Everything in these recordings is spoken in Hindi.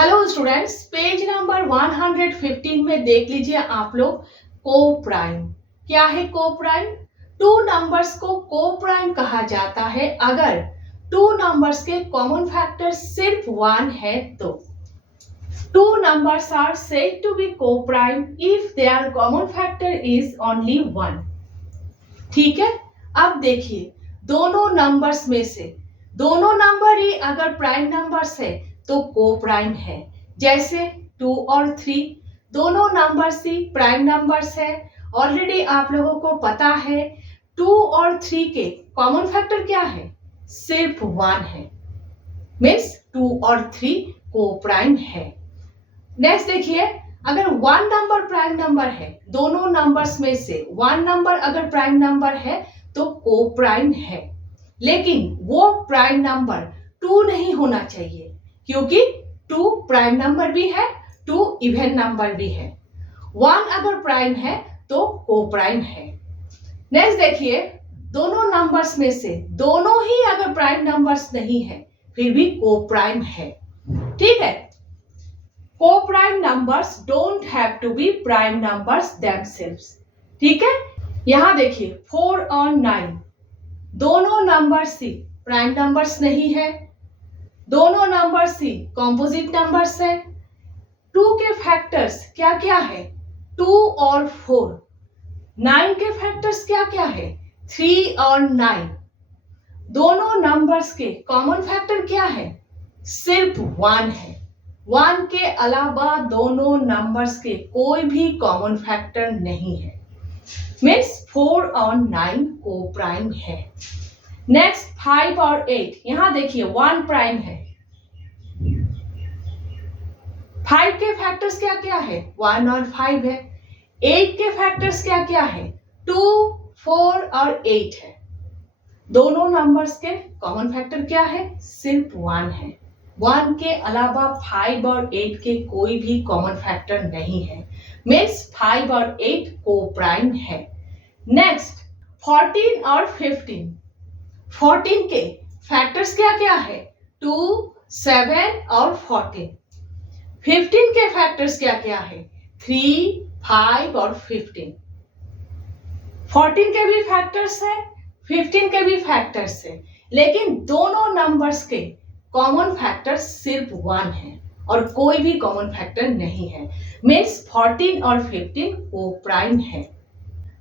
हेलो स्टूडेंट्स, पेज नंबर 115 में देख लीजिए आप लोग को प्राइम। क्या है को प्राइम? टू नंबर्स को प्राइम कहा जाता है अगर टू नंबर्स के कॉमन फैक्टर सिर्फ वन है तो। Two numbers are said to be coprime if there common factor is only one. ठीक है, अब देखिए दोनों नंबर्स में से दोनों नंबर ही अगर प्राइम नंबर्स है तो को प्राइम है। जैसे 2 और 3 दोनों नंबर्स ही प्राइम नंबर्स है। ऑलरेडी आप लोगों को पता है 2 और 3 के कॉमन फैक्टर क्या है? सिर्फ 1 है। मीन्स 2 और 3 को प्राइम है। नेक्स्ट देखिए, अगर वन नंबर प्राइम नंबर है, दोनों नंबर्स में से वन नंबर अगर प्राइम नंबर है तो को प्राइम है। लेकिन वो प्राइम नंबर 2 नहीं होना चाहिए, क्योंकि 2 प्राइम नंबर भी है, 2 इवन नंबर भी है। 1 अगर प्राइम है तो को प्राइम है। नेक्स्ट देखिए, दोनों नंबर्स में से दोनों ही अगर प्राइम नंबर्स नहीं है फिर भी को प्राइम है। ठीक है, coprime numbers don't have to be prime numbers themselves. ठीक है, यहां देखिए 4 और 9 दोनों नंबर्स ही प्राइम नंबर्स नहीं है, दोनों नंबर्स ही कॉम्पोजिट नंबर्स है। 2 के फैक्टर्स क्या क्या है? 2 और 4। 9 के फैक्टर्स क्या क्या है? 3 और 9। दोनों नंबर्स के कॉमन फैक्टर क्या है? सिर्फ 1 है। 1 के अलावा दोनों नंबर्स के कोई भी कॉमन फैक्टर नहीं है। मीन्स 4 और 9 को प्राइम है। नेक्स्ट 5 और 8, यहां देखिए 1 प्राइम है। 5 के फैक्टर्स क्या क्या है? 1 और 5 है। 8 के फैक्टर्स क्या क्या है? 2, 4 और 8 है। दोनों नंबर्स के कॉमन फैक्टर क्या है? सिर्फ 1 है। 1 के अलावा 5 और 8 के कोई भी कॉमन फैक्टर नहीं है। मीन्स 5 और 8 को प्राइम है। नेक्स्ट 14 और 15। 14 के फैक्टर्स क्या क्या है? 2, 7 और 14। 15 के फैक्टर्स क्या क्या है? 3, 5 और 15। 14 के भी फैक्टर्स है, 15 के भी फैक्टर्स है, लेकिन दोनों नंबर्स के कॉमन फैक्टर सिर्फ 1 है और कोई भी कॉमन फैक्टर नहीं है। मीन्स 14 और 15 को प्राइम है।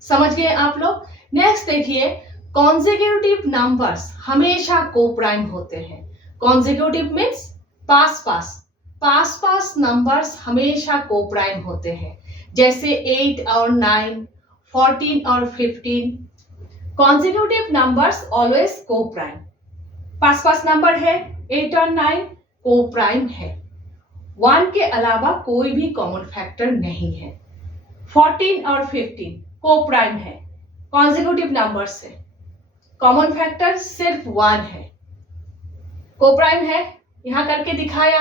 समझ गए आप लोग? नेक्स्ट देखिए, कॉन्जिक्यूटिव नंबर्स हमेशा को प्राइम होते हैं। कॉन्जिक्यूटिव मीन्स पास पास नंबर्स हमेशा को प्राइम होते हैं। जैसे 8 और 9, 14 और 15। कॉन्जिक्यूटिव नंबर्स ऑलवेज को प्राइम। पास नंबर है 8 और 9 को प्राइम है। 1 के अलावा कोई भी कॉमन फैक्टर नहीं है। 14 और 15 को प्राइम है, कॉन्जिक्यूटिव नंबर्स से कॉमन फैक्टर सिर्फ 1 है, को प्राइम है। यहां करके दिखाया।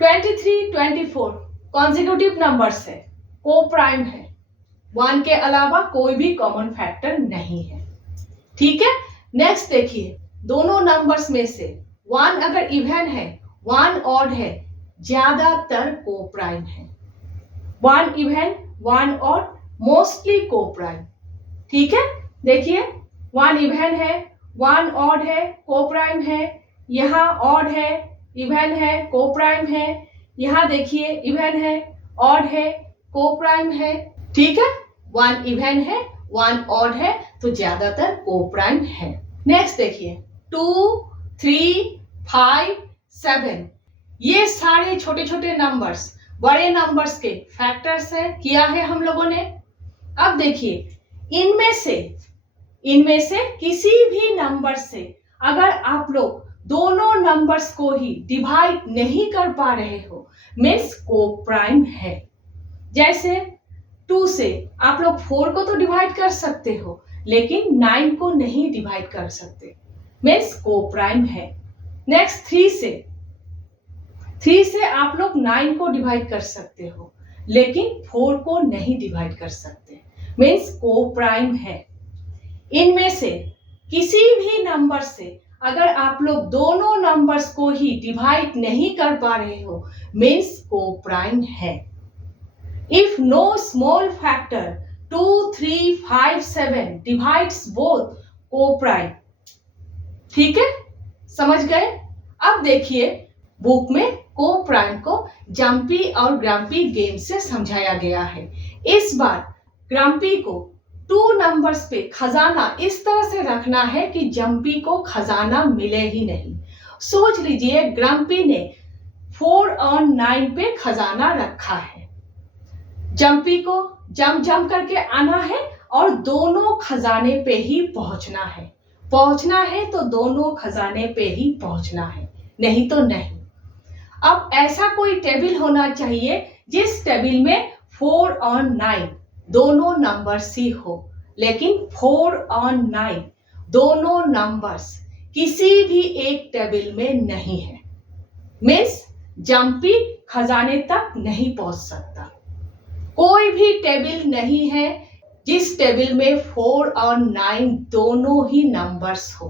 23, 24 कॉन्जिक्यूटिव नंबर्स है, को प्राइम है। 1 के अलावा कोई भी कॉमन फैक्टर नहीं है। ठीक है, नेक्स्ट देखिए, दोनों नंबर्स में से 1 अगर इवन है, 1 ऑड है, ज्यादातर को प्राइम है। 1 इवन, 1 ऑड, मोस्टली को प्राइम। ठीक है, देखिए 1 इवन है, 1 ऑड है, को प्राइम है। यहाँ ऑड है, इवन है, को प्राइम है। यहाँ देखिए इवन है, ऑड है, को प्राइम है। ठीक है, 1 इवन है, 1 ऑड है, तो ज्यादातर को प्राइम है। नेक्स्ट देखिए 2, 3, 5, 7 ये सारे छोटे छोटे नंबर्स बड़े नंबर्स के फैक्टर्स है, किया है हम लोगों ने। अब देखिए इनमें से किसी भी नंबर से अगर आप लोग दोनों नंबर्स को ही डिवाइड नहीं कर पा रहे हो, मीन्स को प्राइम है। जैसे 2 से आप लोग 4 को तो डिवाइड कर सकते हो, लेकिन 9 को नहीं डिवाइड कर सकते, मीन्स को प्राइम है। नेक्स्ट 3 से आप लोग 9 को डिवाइड कर सकते हो, लेकिन 4 को नहीं डिवाइड कर सकते, मीन्स को प्राइम है। इनमें से किसी भी नंबर से अगर आप लोग दोनों नंबर्स को ही डिवाइड नहीं कर पा रहे हो मीन्स कोप्राइम है। If know small factor 2, 3, 5, 7 divides both coprime. ठीक है, समझ गए? अब देखिए बुक में कोप्राइम को जम्पी और ग्रम्पी गेम से समझाया गया है। इस बार ग्रम्पी को 2 नंबर्स पे खजाना इस तरह से रखना है कि जम्पी को खजाना मिले ही नहीं। सोच लीजिए ग्रम्पी ने 4 और 9 पे खजाना रखा है। जम्पी को जम करके आना है और दोनों खजाने पे ही पहुंचना है। पहुंचना है तो दोनों खजाने पे ही पहुंचना है, नहीं तो नहीं। अब ऐसा कोई टेबल होना चाहिए जिस टेबल में 4 और 9 दोनों नंबर्स ही हो, लेकिन 4 और 9 दोनों नंबर्स किसी भी एक टेबल में नहीं है। मीन्स जम्पी खजाने तक नहीं पहुंच सकता। कोई भी टेबल नहीं है जिस टेबल में 4 और 9 दोनों ही नंबर्स हो।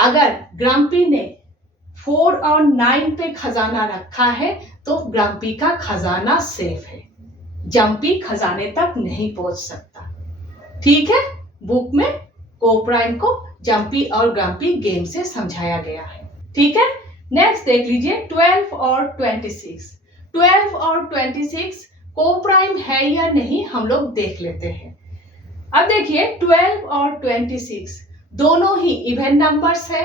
अगर ग्रम्पी ने 4 और 9 पे खजाना रखा है तो ग्रम्पी का खजाना सेफ है, जम्पी खजाने तक नहीं पहुंच सकता। ठीक है, बुक में कोप्राइम को जम्पी और ग्रम्पी गेम से समझाया गया है। ठीक है, नेक्स्ट देख लीजिए 12 और 26। 12 और 26 कोप्राइम है या नहीं हम लोग देख लेते हैं। अब देखिए 12 और 26 दोनों ही इवन नंबर्स है,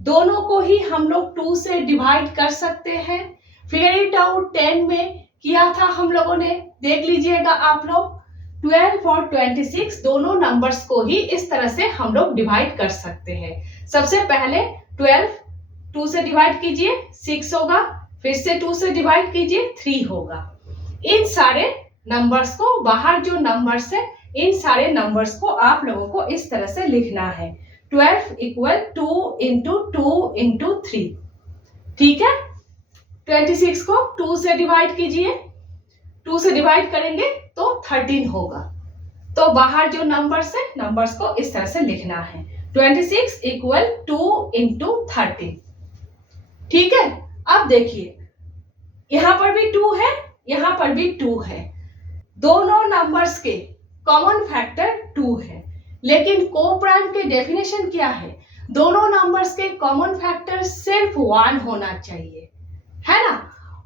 दोनों को ही हम लोग 2 से डिवाइड कर सकते हैं। फिगर इट आउट 10 में किया था हम लोगों ने, देख लीजिएगा आप लोग। 12 और 26 दोनों नंबर्स को ही इस तरह से हम लोग डिवाइड कर सकते हैं। सबसे पहले 12 2 से डिवाइड कीजिए 6 होगा, फिर से 2 से डिवाइड कीजिए 3 होगा। इन सारे नंबर्स को, बाहर जो नंबर्स है इन सारे नंबर्स को आप लोगों को इस तरह से लिखना है। 12 इक्वल 2 इंटू 2 इंटू 3। ठीक है, 26 को 2 से डिवाइड कीजिए, 2 से डिवाइड करेंगे तो 13 होगा। तो बाहर जो नंबर्स है नंबर्स को इस तरह से लिखना है। 26 इक्वल 2 इंटू 13। ठीक है, अब देखिए यहां पर भी 2 है, यहां पर भी 2 है। दोनों नंबर्स के कॉमन फैक्टर 2 है, लेकिन कोप्राइम के डेफिनेशन क्या है? दोनों नंबर्स के कॉमन फैक्टर सिर्फ 1 होना चाहिए, है ना।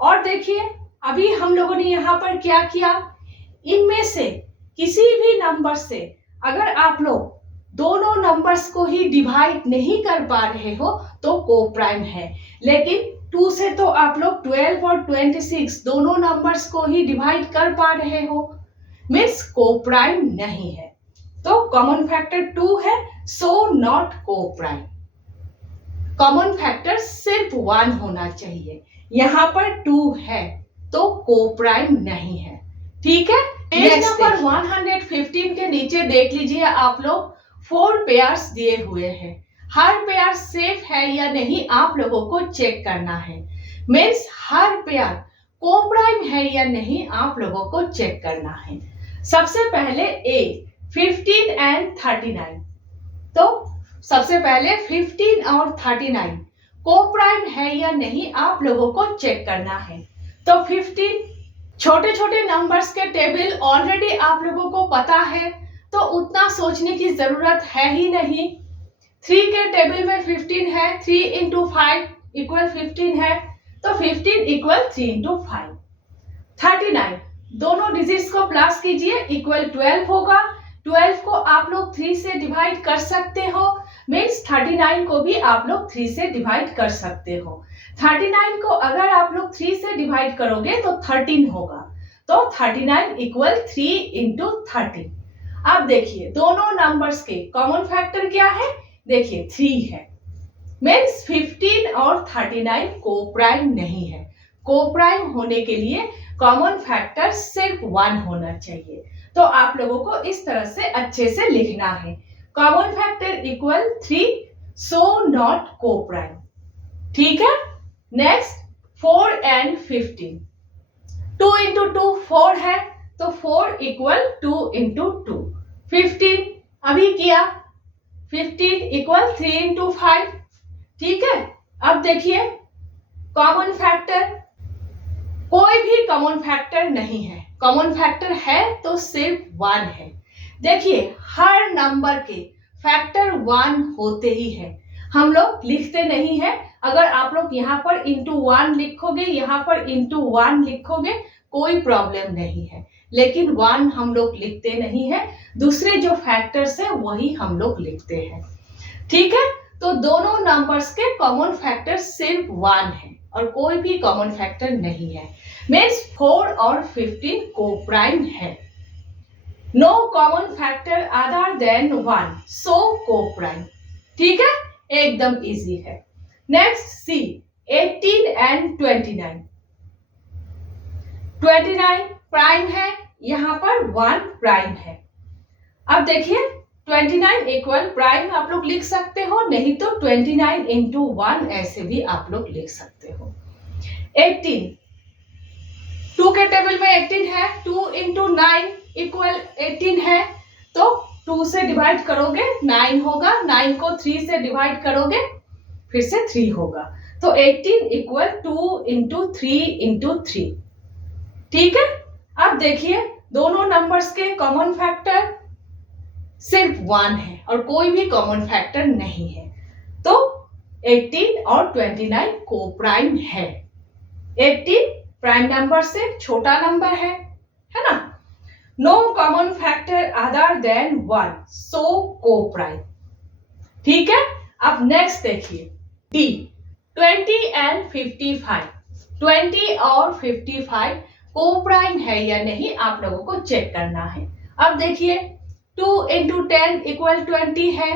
और देखिए अभी हम लोगों ने यहाँ पर क्या किया, इनमें से किसी भी नंबर से अगर आप लोग दोनों नंबर्स को ही डिवाइड नहीं कर पा रहे हो तो कोप्राइम है। लेकिन 2 से तो आप लोग 12 और 26 दोनों नंबर्स को ही डिवाइड कर पा रहे हो, मीन्स कोप्राइम नहीं है। तो कॉमन फैक्टर 2 है, so not coprime. Common factor सिर्फ 1 होना चाहिए, यहाँ पर 2 है तो कोप्राइम नहीं है। ठीक है, पेज नंबर 115 के नीचे देख लीजिए आप लोग 4 पेयर्स दिए हुए हैं। हर पेयर सेफ है या नहीं आप लोगों को चेक करना है। मीन्स हर पेयर कोप्राइम है या नहीं आप लोगों को चेक करना है। सबसे पहले ए 15 एंड 39। तो सबसे पहले 15 और 39 कोप्राइम है या नहीं आप लोगों को चेक करना है। तो 15 छोटे छोटे नंबर्स के टेबल ऑलरेडी आप लोगों को पता है, तो उतना सोचने की जरूरत है ही नहीं। 3 के टेबल में 15 है, 3 इंटू 5 इक्वल 15 है, तो 15 इक्वल 3 इंटू 5। 39 दोनों डिजिट्स को प्लस कीजिए, इक्वल 12 होगा। 12 को आप लोग 3 से डिवाइड कर सकते हो, मीन्स 39 को भी आप लोग 3 से डिवाइड कर सकते हो। 39 को अगर आप लोग 3 से डिवाइड करोगे तो 13 होगा। तो 39 इक्वल 3 इंटू 13। अब देखिए दोनों नंबर्स के कॉमन फैक्टर क्या है, देखिए 3 है, मीन्स 15 और 39 कोप्राइम नहीं है। कोप्राइम होने के लिए कॉमन फैक्टर सिर्फ 1 होना चाहिए। तो आप लोगों को इस तरह से अच्छे से लिखना है, common factor equal 3, so not coprime. ठीक है, नेक्स्ट 4 एंड 15। 2 इंटू 2 4 है, तो 4 इक्वल 2 इंटू 2। 15 अभी किया, 15 इक्वल 3 इंटू 5। ठीक है, अब देखिए कॉमन फैक्टर, कोई भी कॉमन फैक्टर नहीं है। कॉमन फैक्टर है तो सिर्फ 1 है। देखिए हर नंबर के फैक्टर 1 होते ही है, हम लोग लिखते नहीं है। अगर आप लोग यहाँ पर इंटू 1 लिखोगे, यहाँ पर इंटू 1 लिखोगे, कोई प्रॉब्लम नहीं है, लेकिन 1 हम लोग लिखते नहीं है। दूसरे जो फैक्टर्स है वही हम लोग लिखते हैं। ठीक है, तो दोनों नंबर्स के कॉमन फैक्टर सिर्फ 1 है और कोई भी कॉमन फैक्टर नहीं है। मीन्स 4 और 15 को प्राइम है। No common factor other than 1, so coprime. ठीक है, एकदम इजी है। Next C, 18 and 29। 29 प्राइम है, यहाँ पर 1 प्राइम है। अब देखिए 29 इक्वल प्राइम आप लोग लिख सकते हो, नहीं तो 29 इंटू 1 ऐसे भी आप लोग लिख सकते हो। 18, 2 के टेबल में 18 है, 2 इंटू 9 इक्वल 18 है, तो 2 से डिवाइड करोगे 9 होगा, 9 को 3 से डिवाइड करोगे फिर से 3 होगा, तो 18 इक्वल 2 इंटू 3 इंटू 3। ठीक है, अब देखिए दोनों नंबर्स के कॉमन फैक्टर सिर्फ 1 है और कोई भी कॉमन फैक्टर नहीं है, तो 18 और 29 को प्राइम है। 18 प्राइम नंबर से छोटा नंबर है ना। No common factor other than 1, so coprime. ठीक है, अब नेक्स्ट देखिए डी, 20 एंड 55। 20 और 55 को प्राइम है या नहीं आप लोगों को चेक करना है। अब देखिए 2 इंटू 10 इक्वल 20 है।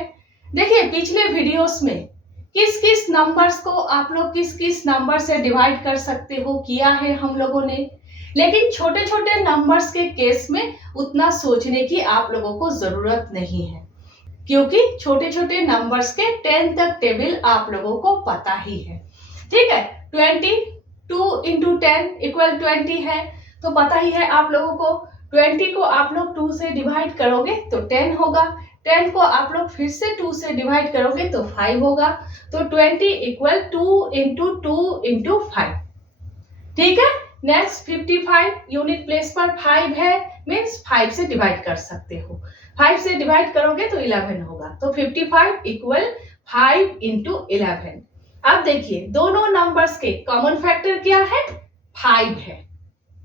देखिए पिछले वीडियोस में किस किस नंबर्स को आप लोग किस किस नंबर से डिवाइड कर सकते हो किया है हम लोगों ने, लेकिन छोटे छोटे नंबर्स के केस में उतना सोचने की आप लोगों को जरूरत नहीं है, क्योंकि छोटे छोटे नंबर्स के 10 तक टेबल आप लोगों को पता ही है। ठीक है, 2 इंटू 10 इक्वल 20 है, तो पता ही है आप लोगों को। 20 को आप लोग 2 से डिवाइड करोगे तो 10 होगा, 10 को आप लोग फिर से 2 से डिवाइड करोगे तो 5 होगा, तो 20 इक्वल 2 इंटू 5। ठीक है, नेक्स्ट 55 यूनिट प्लेस पर 5 है, मीन्स 5 से डिवाइड कर सकते हो, 5 से डिवाइड करोगे तो 11 होगा, तो 55 इक्वल 5 इंटू 11। अब देखिए दोनों नंबर्स के कॉमन फैक्टर क्या है, 5 है,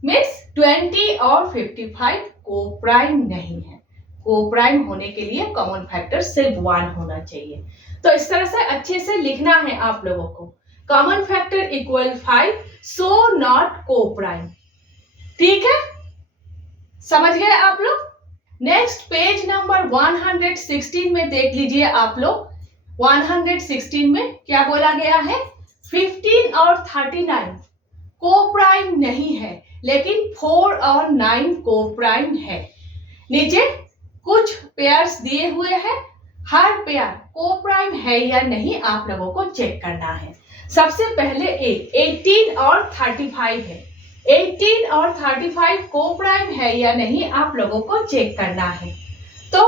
मीन्स 20 और 55 को प्राइम नहीं है। को प्राइम होने के लिए कॉमन फैक्टर सिर्फ 1 होना चाहिए। तो इस तरह से अच्छे से लिखना है आप लोगों को, common factor equal 5, so not को प्राइम। ठीक है, समझ गए आप लोग। नेक्स्ट पेज नंबर 116 में देख लीजिए आप लोग। 116 में क्या बोला गया है, 15 और 39 को प्राइम नहीं है, लेकिन 4 और 9 को प्राइम है। नीचे कुछ पेयर्स दिए हुए हैं, हर पेयर को प्राइम है या नहीं आप लोगों को चेक करना है। सबसे पहले 18 और 35 है, 18 और 35 को प्राइम है या नहीं आप लोगों को चेक करना है। तो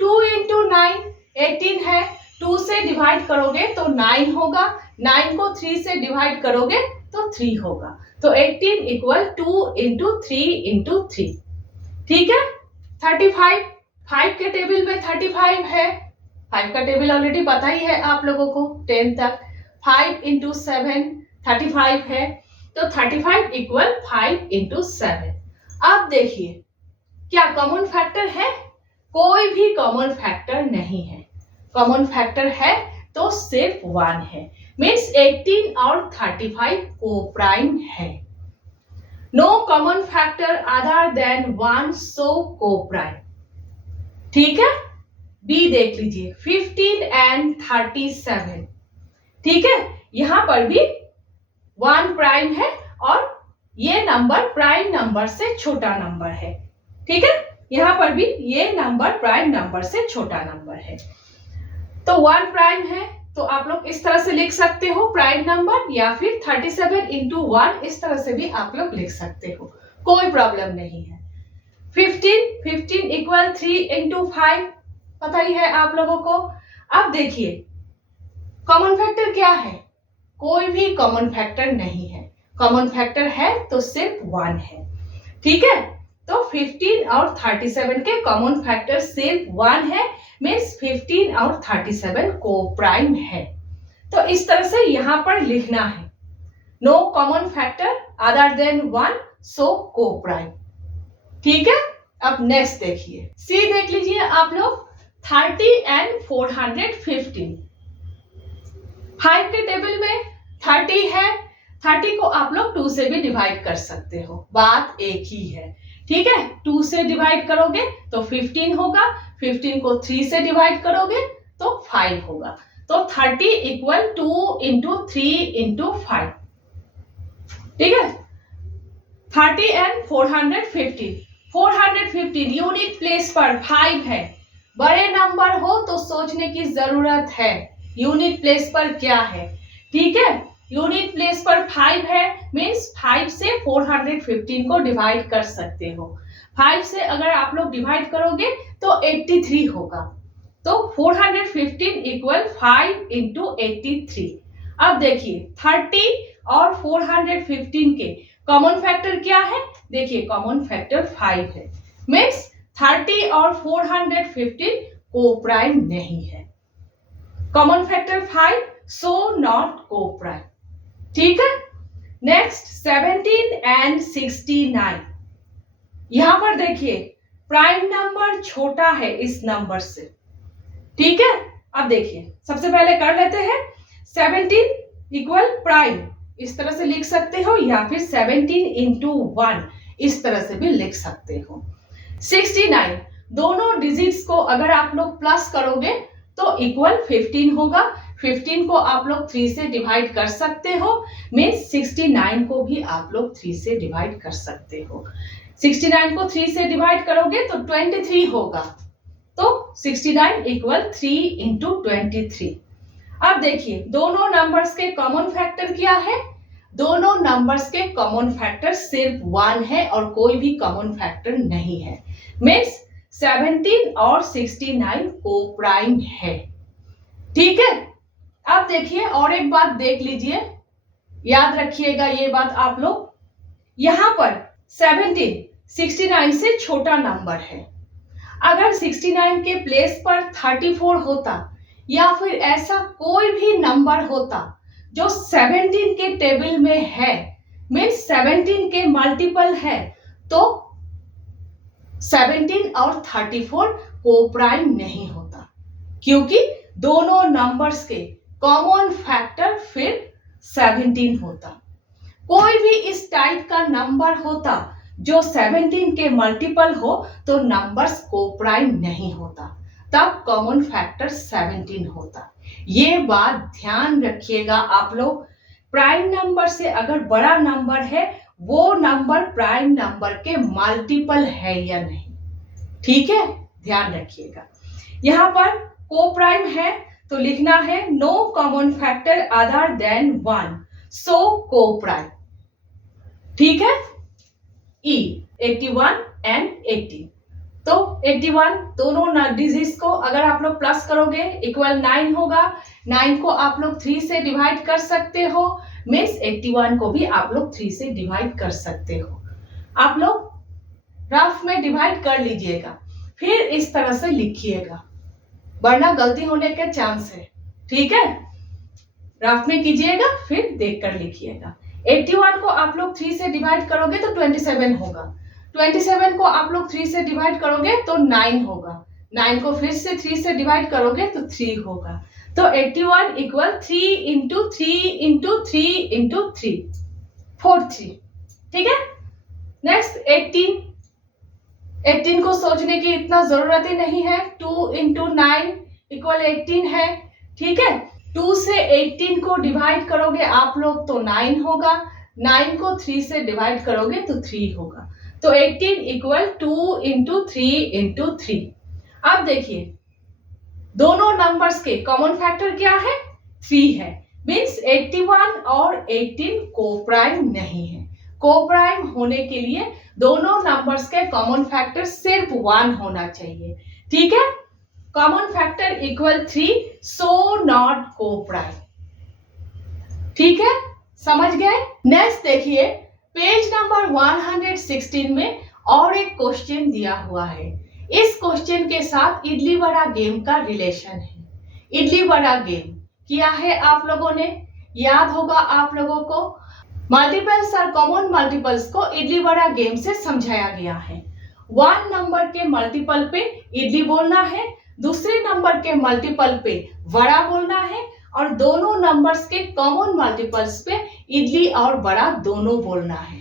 2 इंटू 9 18 है, 2 से डिवाइड करोगे तो 9 होगा, 9 को 3 से डिवाइड करोगे तो 3 होगा, तो 18 इक्वल 2 इंटू 3 इंटू 3। ठीक है, 35 5 के टेबल में 35 है, 5 का टेबल ऑलरेडी पता ही है आप लोगों को 10 तक। 5 इंटू 7 35 है, तो 35 इक्वल 5 इंटू 7। अब देखिए क्या कॉमन फैक्टर है, कोई भी कॉमन फैक्टर नहीं है। कॉमन फैक्टर है तो सिर्फ 1 है, मीन्स 18 और 35 को प्राइम है। No common factor other than 1, so coprime. ठीक है, बी देख लीजिए 15 एंड 37। ठीक है, यहां पर भी 1 प्राइम है और ये नंबर प्राइम नंबर से छोटा नंबर है। ठीक है, यहां पर भी ये नंबर प्राइम नंबर से छोटा नंबर है, तो 1 प्राइम है, तो आप लोग इस तरह से लिख सकते हो प्राइम नंबर, या फिर 37 इंटू 1 इस तरह से भी आप लोग लिख सकते हो, कोई प्रॉब्लम नहीं है। 15 इक्वल 3 इंटू 5 पता ही है आप लोगों को। अब देखिए कॉमन फैक्टर क्या है, कोई भी कॉमन फैक्टर नहीं है, कॉमन फैक्टर है तो सिर्फ 1 है। ठीक है, तो 15 और 37 के कॉमन फैक्टर सिर्फ 1 है, मीन्स 15 और 37 को प्राइम है। तो इस तरह से यहां पर लिखना है, no common factor other than 1 so coprime. ठीक है, अब नेक्स्ट देखिए, सी देख लीजिए आप लोग, 30 एंड 415। 5 के टेबल में 30 है, 30 को आप लोग 2 से भी डिवाइड कर सकते हो, बात एक ही है। ठीक है, 2 से डिवाइड करोगे तो 15 होगा, 15 को 3 से डिवाइड करोगे तो 5 होगा। तो 30 इक्वल 2 इंटू 3 इंटू 5। ठीक है, 30 एंड 415। 415 यूनिट प्लेस पर 5 है, बड़े नंबर हो तो सोचने की जरूरत है यूनिट प्लेस पर क्या है। ठीक है, यूनिट प्लेस पर 5 है, मीन्स 5 से 415 को डिवाइड कर सकते हो। 5 से अगर आप लोग डिवाइड करोगे तो 83 होगा। तो 415 इक्वल 5 इंटू 83। अब देखिए 30 और 415 के कॉमन फैक्टर क्या है, देखिए कॉमन फैक्टर 5 है, मीन्स 30 और 415 को प्राइम नहीं है। कॉमन फैक्टर 5 सो नॉट को प्राइम। ठीक है, नेक्स्ट 17 एंड 69। यहां पर देखिए प्राइम नंबर छोटा है इस नंबर से। ठीक है, अब देखिए सबसे पहले कर लेते हैं, 17 इक्वल प्राइम इस तरह से लिख सकते हो, या फिर 17 इंटू 1 इस तरह से भी लिख सकते हो। 69 दोनों डिजिट्स को अगर आप लोग प्लस करोगे तो इक्वल 15 होगा। 15 को आप लोग 3 से डिवाइड कर सकते हो, मीन्स 69 को भी आप लोग 3 से डिवाइड कर सकते हो। 69 को 3 से डिवाइड करोगे तो 23 होगा। तो 69 इक्वल 3 इंटू 23। अब देखिए दोनों नंबर्स के कॉमन फैक्टर क्या है, दोनों नंबर्स के कॉमन फैक्टर सिर्फ 1 है और कोई भी कॉमन फैक्टर नहीं है, मीन्स 17 और 69 को प्राइम है। ठीक है, अब देखिए और एक बात देख लीजिए, याद रखिएगा ये बात आप लोग, यहां पर 17 69 से छोटा नंबर है। अगर 69 के प्लेस पर 34 होता या फिर ऐसा कोई भी नंबर होता जो 17 के टेबल में है, मीन्स 17 के मल्टीपल है, तो 17 और 34 को प्राइम नहीं होता, क्योंकि दोनों नंबर्स के कॉमन फैक्टर फिर 17 होता। कोई भी इस टाइप का नंबर होता जो 17 के मल्टीपल हो तो नंबर्स को प्राइम नहीं होता, तब कॉमन फैक्टर 17 होता। ये बात ध्यान रखिएगा आप लोग, प्राइम नंबर से अगर बड़ा नंबर है वो नंबर प्राइम नंबर के मल्टीपल है या नहीं। ठीक है, ध्यान रखिएगा। यहां पर को प्राइम है तो लिखना है no common factor other than 1 so coprime. ठीक है, ई 81 एंड 80। तो 81 दोनों डिजिट्स को अगर आप लोग प्लस करोगे इक्वल 9 होगा। 9 को आप लोग 3 से डिवाइड कर सकते हो, मीन्स 81 को भी आप लोग 3 से डिवाइड कर सकते हो। आप लोग रफ में डिवाइड कर लीजिएगा, फिर इस तरह से लिखिएगा, वरना गलती होने के चांस है। ठीक है, रफ में कीजिएगा फिर देखकर लिखिएगा। 81 को आप लोग 3 से डिवाइड करोगे तो 27 होगा। 27 को आप लोग 3 से डिवाइड करोगे तो 9 होगा। 9 को फिर से 3 से डिवाइड करोगे तो 3 होगा। तो 81 इक्वल 3 इंटू 3 इंटू 3 इंटू 3 43। ठीक है, नेक्स्ट 18 को सोचने की इतना जरूरत ही नहीं है। 2 इंटू 9 इक्वल 18 है। ठीक है, 2 से 18 को डिवाइड करोगे आप लोग तो 9 होगा। 9 को 3 से डिवाइड करोगे तो 3 होगा। तो 18 इक्वल 2 इंटू 3 इंटू 3। अब देखिए दोनों नंबर्स के कॉमन फैक्टर क्या है, 3 है, मीन्स 81 और 18 को प्राइम नहीं है। को प्राइम होने के लिए दोनों नंबर्स के कॉमन फैक्टर सिर्फ 1 होना चाहिए। ठीक है, common factor equal 3, so not को प्राइम। ठीक है, समझ गए। नेक्स्ट देखिए, पेज नंबर 116 में और एक क्वेश्चन दिया हुआ है। इस क्वेश्चन के साथ इडली वड़ा गेम का रिलेशन है। इडली वड़ा गेम किया है आप लोगों ने, याद होगा आप लोगों को। मल्टीपल्स और कॉमन मल्टीपल्स को इडली वड़ा गेम से समझाया गया है। 1 नंबर के मल्टीपल पे इडली बोलना है, दूसरे नंबर के मल्टीपल पे वड़ा बोलना है, और दोनों नंबर्स के कॉमन मल्टीपल्स पे इडली और वड़ा दोनों बोलना है।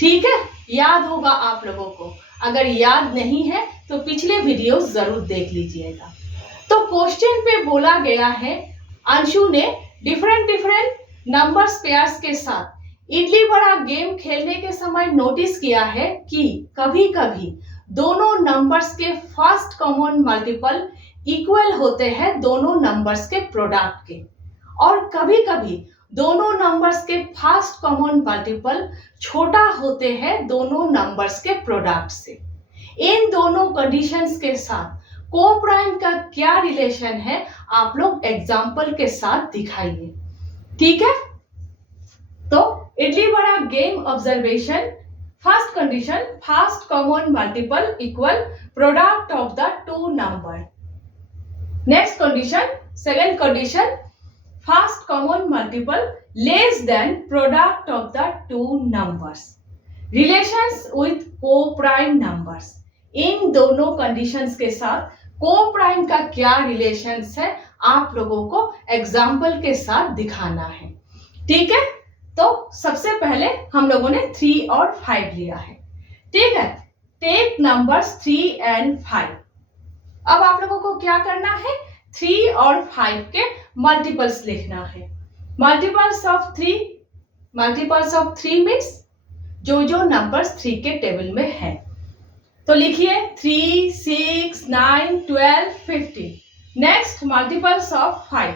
ठीक है, याद होगा आप लोगों को। अगर याद नहीं है तो पिछले वीडियो जरूर देख लीजिएगा। तो क्वेश्चन पे बोला गया है, अंशु ने डिफरेंट नंबर्स पेयर्स के साथ इडली वड़ा गेम खेलने के समय नोटिस किया है कि कभी कभी दोनों नंबर्स के फर्स्ट कॉमन मल्टीपल इक्वल होते हैं दोनों नंबर्स के प्रोडक्ट के, और कभी कभी दोनों नंबर्स के फर्स्ट कॉमन मल्टीपल छोटा होते हैं दोनों नंबर्स के प्रोडक्ट से। इन दोनों कंडीशंस के साथ कोप्राइम का क्या रिलेशन है, आप लोग एग्जाम्पल के साथ दिखाइए। ठीक है, तो idli vada game observation, first condition first common multiple equal product of the two number. Next condition, second condition first common multiple less than product of the two numbers. Relations with coprime numbers, इन दोनों कंडीशंस के साथ कोप्राइम का क्या रिलेशंस है आप लोगों को एग्जाम्पल के साथ दिखाना है। ठीक है, तो सबसे पहले हम लोगों ने 3 और 5 लिया है। ठीक है, टेक नंबर्स 3 and 5। अब आप लोगों को क्या करना है, 3 और 5 के मल्टीपल्स लिखना है। मल्टीपल्स ऑफ 3 मीन्स जो नंबर्स 3 के टेबल में है। तो लिखिए 3, 6, 9, 12, 15। नेक्स्ट मल्टीपल्स ऑफ 5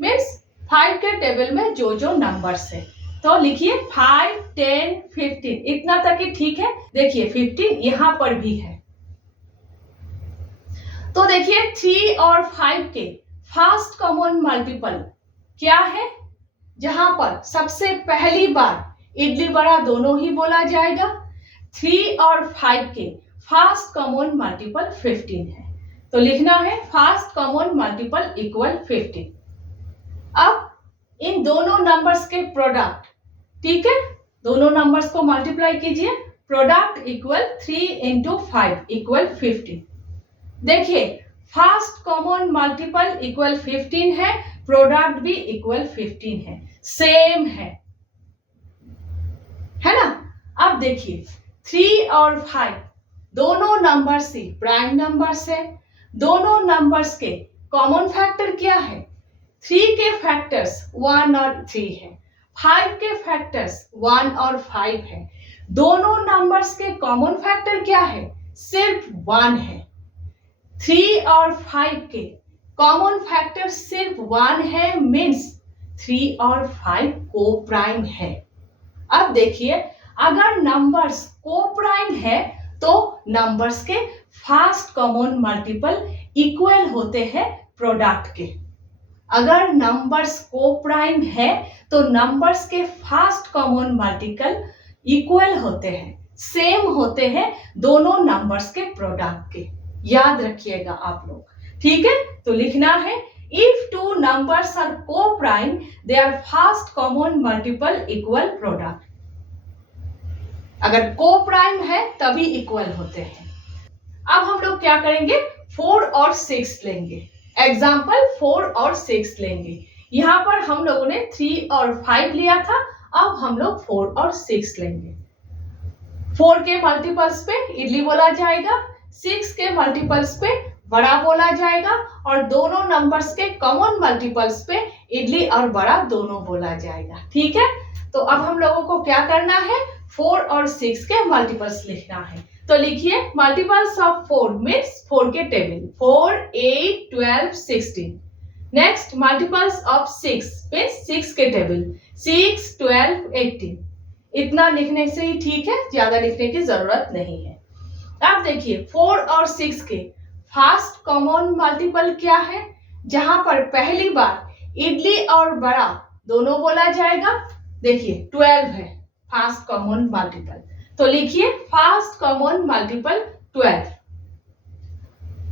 मीन्स 5 के टेबल में जो नंबर्स है। तो लिखिए 5, 10, 15, इतना तक ही ठीक है। देखिए 15 यहां पर भी है। तो देखिए 3 और 5 के फर्स्ट कॉमन मल्टीपल क्या है, जहां पर सबसे पहली बार इडली वड़ा दोनों ही बोला जाएगा। 3 और 5 के फर्स्ट कॉमन मल्टीपल 15 है, तो लिखना है फर्स्ट कॉमन मल्टीपल इक्वल 15। अब इन दोनों नंबर्स के प्रोडक्ट, ठीक है, दोनों नंबर्स को मल्टीप्लाई कीजिए, प्रोडक्ट इक्वल 3 into 5 इक्वल 15। देखिए फर्स्ट कॉमन मल्टीपल इक्वल 15 है, प्रोडक्ट भी इक्वल 15 है, सेम है ना। अब देखिए 3 और 5 दोनों नंबर्स ही प्राइम नंबर्स है। दोनों नंबर्स के कॉमन फैक्टर क्या है, 3 के फैक्टर्स 1 और 3 है, 5 के फैक्टर्स 1 और 5 है। दोनों नंबर्स के कॉमन फैक्टर क्या है, सिर्फ 1 है। 3 और 5 के कॉमन फैक्टर सिर्फ 1 है, मीन्स 3 और 5 कोप्राइम है। अब देखिए अगर नंबर्स कोप्राइम है तो नंबर्स के फर्स्ट कॉमन मल्टीपल इक्वल होते हैं प्रोडक्ट के। अगर नंबर्स कोप्राइम है तो नंबर्स के फर्स्ट कॉमन मल्टीपल इक्वल होते हैं, सेम होते हैं दोनों नंबर्स के प्रोडक्ट के। याद रखिएगा आप लोग, ठीक है। तो लिखना है if two numbers are coprime their first common multiple equal product. अगर कोप्राइम है तभी इक्वल होते हैं। अब हम लोग क्या करेंगे, 4 और 6 लेंगे। एग्जाम्पल 4 और 6 लेंगे। यहाँ पर हम लोगों ने 3 और 5 लिया था, अब हम लोग 4 और 6 लेंगे। 4 के मल्टीपल्स पे इडली बोला जाएगा, 6 के मल्टीपल्स पे बड़ा बोला जाएगा, और दोनों नंबर्स के कॉमन मल्टीपल्स पे इडली और बड़ा दोनों बोला जाएगा। ठीक है, तो अब हम लोगों को क्या करना है, 4 और 6 के मल्टीपल्स लिखना है। तो लिखिए मल्टीपल्स ऑफ 4 मीन्स 4 के table, 4, 8, 12, 16। Next multiples of 6 means 6 के टेबल, 6, 12, 18। इतना लिखने से ही ठीक है, ज्यादा लिखने की जरूरत नहीं है। अब देखिए 4 और 6 के फास्ट कॉमन मल्टीपल क्या है, जहां पर पहली बार इडली और बड़ा दोनों बोला जाएगा। देखिए 12 है फास्ट कॉमन मल्टीपल, तो लिखिए फास्ट कॉमन मल्टीपल 12।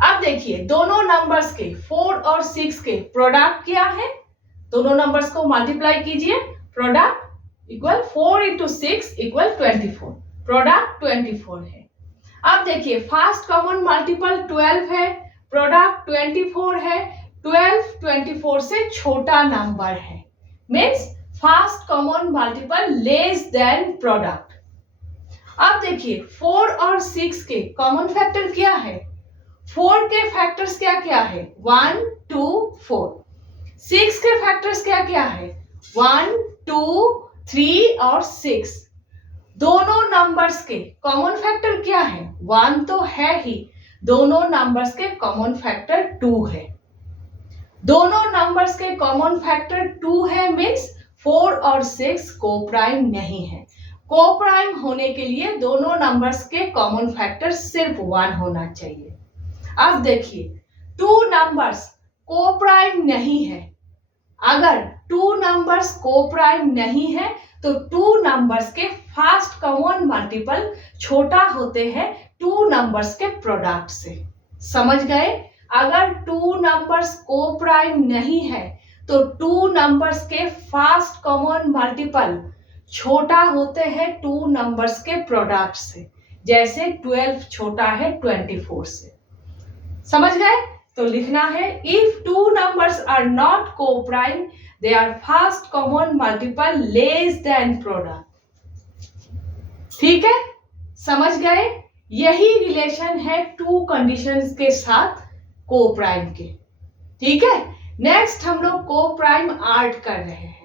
अब देखिए दोनों नंबर्स के 4 और 6 के प्रोडक्ट क्या है, दोनों नंबर्स को मल्टीप्लाई कीजिए, product equal 4 into 6 equal 24, product 24 है। अब देखिए फास्ट कॉमन मल्टीपल 12 है, प्रोडक्ट 24 है, 12 24 से छोटा नंबर है, means fast common multiple less than product. अब देखिए 4 और 6 के कॉमन फैक्टर क्या है, 4 के फैक्टर्स क्या क्या है 1 2 4, 6 के फैक्टर्स क्या क्या है 1 2 3 और 6। दोनों नंबर्स के कॉमन फैक्टर क्या है 1 तो है ही, दोनों नंबर्स के कॉमन फैक्टर 2 है। दोनों नंबर्स के कॉमन फैक्टर 2 है मीन्स 4 और 6 कोप्राइम नहीं है। कोप्राइम होने के लिए दोनों नंबर्स के कॉमन फैक्टर सिर्फ 1 होना चाहिए। अब देखिए 2 नंबर्स कोप्राइम नहीं है, अगर 2 नंबर्स कोप्राइम नहीं है तो 2 नंबर्स के फास्ट कॉमन मल्टीपल छोटा होते हैं 2 नंबर्स के प्रोडक्ट से। समझ गए, अगर 2 नंबर्स कोप्राइम नहीं है तो 2 नंबर्स के फास्ट कॉमन मल्टीपल छोटा होते हैं 2 नंबर्स के प्रोडक्ट से, जैसे 12 छोटा है 24 से। समझ गए, तो लिखना है if 2 numbers are not coprime they are fast common multiple less than product. ठीक है, समझ गए, यही रिलेशन है 2 कंडीशंस के साथ कोप्राइम के। ठीक है, नेक्स्ट हम लोग कोप्राइम ऐड कर रहे हैं।